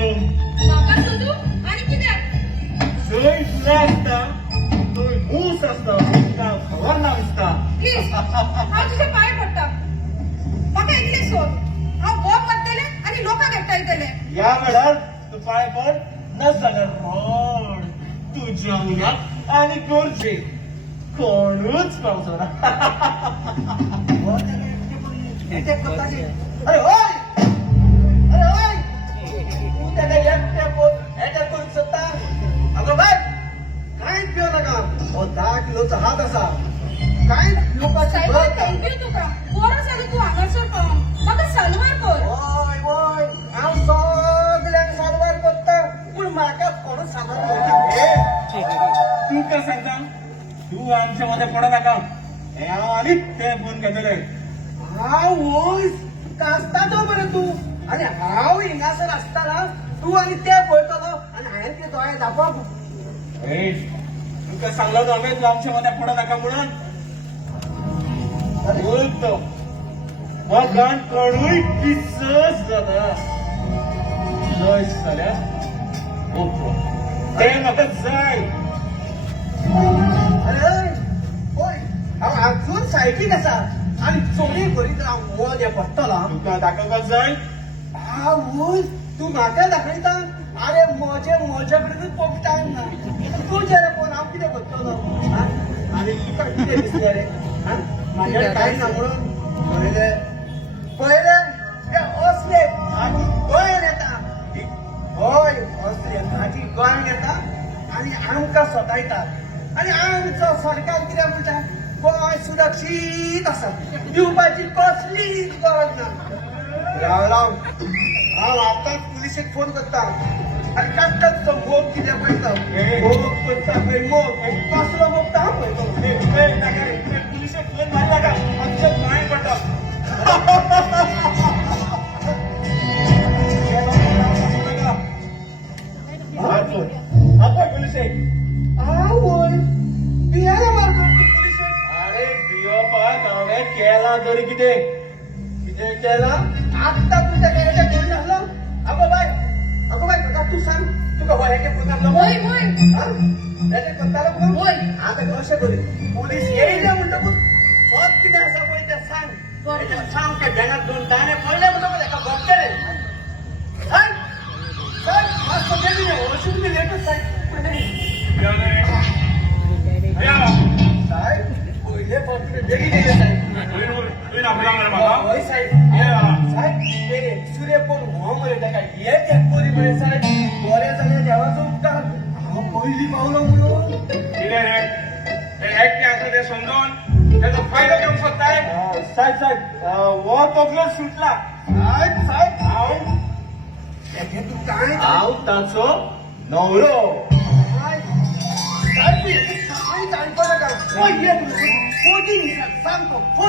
सोडून म्हाका सोदू आनी कित्याक थंय फुलां आसता थंय ऊस आसता तुमकां खबर ना दिसता प्लीज हांव तुजे पांय पडटा म्हाका इतलें सोद हांव भोग मारतलें आनी लोकांक एकठांयतलें या वेळार तू पाय पड नाजाल्यार रड तुज्या उन्याक आनी गरजेक कोणूच पावचना अरे होय अरे होय तू त्याला एकटे पोट हेट्या करून सोदता अगो बाय कांयच पियो नाका हो 10 किलोचा हात आसा कांयच पिवपाची सायबा गरज ना थँक्यू तुका बरो जालो तूं हांगासर पावून म्हाका साल्वार कर वय वय हांव सगळ्यांक सारवार करता पूण म्हाका थोडो सामान मेळटा तुमकां सांगता तू आमच्या मध्ये पडो नाका हे हांव आनीक ते फोन घेतले हांव वयस कास्ता तो बरे तू आनी हांव हिंगासर आसतना तू आनी ते पळयतलो आनी हांवें ते दोळे दाखोवप तुमकां सांगलो न्हू हांवें तू आमच्या मध्ये पडो नाका म्हणून बोलतो मगान कोणूय किस्सच जाता लय जाल्यार ओपो ते म्हाका जाय अरे होय हांव आजून सायटीक आसा आनी चोरी करीत हांव वोद हे पडटलो तुका दाखोवपाक जाय आवय तू म्हाका दाखयता अरे म्हजे कडेनूच पळोवंक टायम ना तुजे रे फोन हांव कितें करतलो आनी तुका कितें दिसलें रे म्हाजे कांय ना म्हणून पळयले ते असले आनी गोंयान येता हय असले भाजी गोंयान येता आनी आमकां सतायतात आनी आमचो सरकार कितें म्हणटा गोंय सुरक्षीत आसा दिवपाची कसलीच गरज ना राव हांव आतांच पुलिशेक फोन करता आनी काडटात तो मोग कितें पळयता मोग करता पळय मोग कसलो मोग तो हांव पळयतो पुलिशेक फोन मारला का आमचे पांय पडटा पुलिशेक आवय बियाला मारता पुलिशेक अरे बियोपाक हांवें केला तरी कितें केला आत्ता तू त्या गायच्या घेऊन आसलो अगो बाय म्हाका तू सांग तुका वयाचे फोन आसलो वय वय हेजे करतालो म्हणून वय आतां कशें करी पुलीस येयले म्हणटकूच फक्त कितें आसा पळय तें सांग सांग त्या बँकात दोन दाणे पडले म्हणटकूच एका भोगतले सांग मातसो बेगीन अशें तुमी लेटच सांग साहेब पयले फावटी बेगीन येयले साहेब हय साहेब साहेब ते एक्सरे कोण हो मरे ताका एक करी मरे साहेब बरें जालें देवाचो उपकार हांव पयलीं पावलो म्हणून कितें रे ते एकटे आसा ते समजून तेजो फायदो घेवंक सोदताय साहेब हो तकलो सुटला साहेब हांव हांव ताचो न्हवरो साहेब कांय जाणपा नाका पयले सांगतो